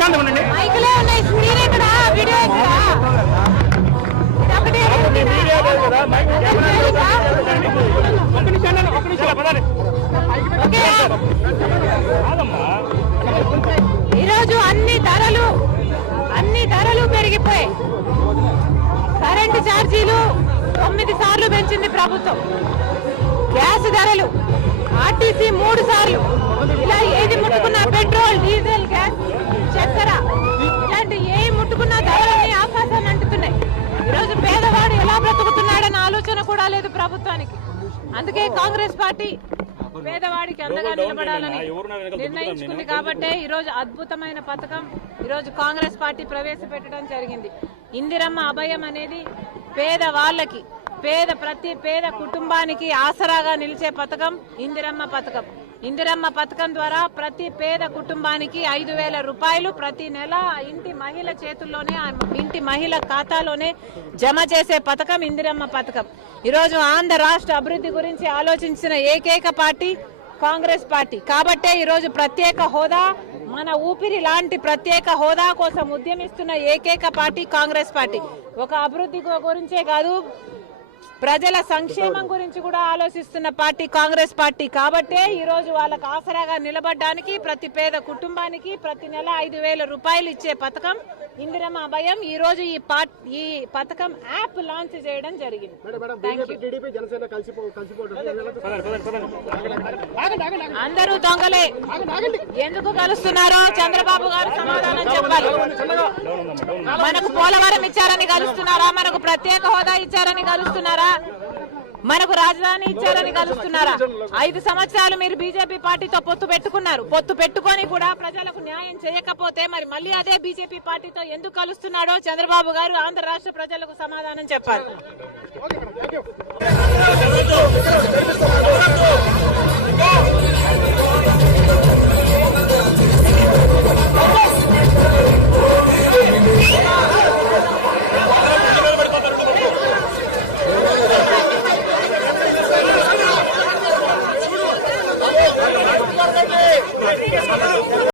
ప్రశాంతంగా ఉండండి. ఈరోజు అన్ని ధరలు అన్ని ధరలు పెరిగిపోయాయి. కరెంటు ఛార్జీలు తొమ్మిది సార్లు పెంచింది ప్రభుత్వం. గ్యాస్ ధరలు ఆర్టీసీ మూడు సార్లు. కూడా లేదు ప్రభుత్వానికి. అందుకే కాంగ్రెస్ పార్టీ పేదవాడికి అండగా నిలబడాలని నిర్ణయించుకుంది కాబట్టే ఈ రోజు అద్భుతమైన పథకం ఈ రోజు కాంగ్రెస్ పార్టీ ప్రవేశపెట్టడం జరిగింది. ఇందిరమ్మ అభయం అనేది పేద వాళ్ళకి పేద ప్రతి పేద కుటుంబానికి ఆసరాగా నిలిచే పథకం ఇందిరమ్మ పథకం. ఇందిరమ్మ పథకం ద్వారా ప్రతి పేద కుటుంబానికి ఐదు వేల రూపాయలు ప్రతి నెల ఇంటి మహిళ చేతుల్లోనే ఇంటి మహిళ ఖాతాలోనే జమ చేసే పథకం ఇందిరమ్మ పథకం. ఈరోజు ఆంధ్ర రాష్ట్ర అభివృద్ధి గురించి ఆలోచించిన ఏకైక పార్టీ కాంగ్రెస్ పార్టీ. కాబట్టే ఈరోజు ప్రత్యేక హోదా మన ఊపిరి లాంటి ప్రత్యేక హోదా కోసం ఉద్యమిస్తున్న ఏకైక పార్టీ కాంగ్రెస్ పార్టీ. ఒక అభివృద్ధి గురించే కాదు ప్రజల సంక్షేమం గురించి కూడా ఆలోచిస్తున్న పార్టీ కాంగ్రెస్ పార్టీ కాబట్టే ఈ రోజు వాళ్ళకు ఆసరాగా నిలబడడానికి ప్రతి పేద కుటుంబానికి ప్రతి నెల ఐదు వేల రూపాయలు ఇచ్చే పథకం ఇందిరమ్మ అభయం ఈ రోజు ఈ పార్ట్ ఈ పథకం యాప్ లాంచ్ చేయడం జరిగింది. అందరూ దొంగలే. ఎందుకు కలుస్తున్నారో చంద్రబాబు గారు సమాధానం చెప్పాలి. మనకు పోలవరం ఇచ్చారని కలుస్తున్నారా? మనకు ప్రత్యేక హోదా ఇచ్చారని కలుస్తున్నారా? మనకు రాజధాని ఇచ్చారని కలుస్తున్నారా? ఐదు సంవత్సరాలు మీరు బీజేపీ పార్టీతో పొత్తు పెట్టుకున్నారు. పొత్తు పెట్టుకొని కూడా ప్రజలకు న్యాయం చేయకపోతే మరి మళ్ళీ అదే బీజేపీ పార్టీతో ఎందుకు కలుస్తున్నాడో చంద్రబాబు గారు ఆంధ్ర రాష్ట్ర ప్రజలకు సమాధానం చెప్పాలి.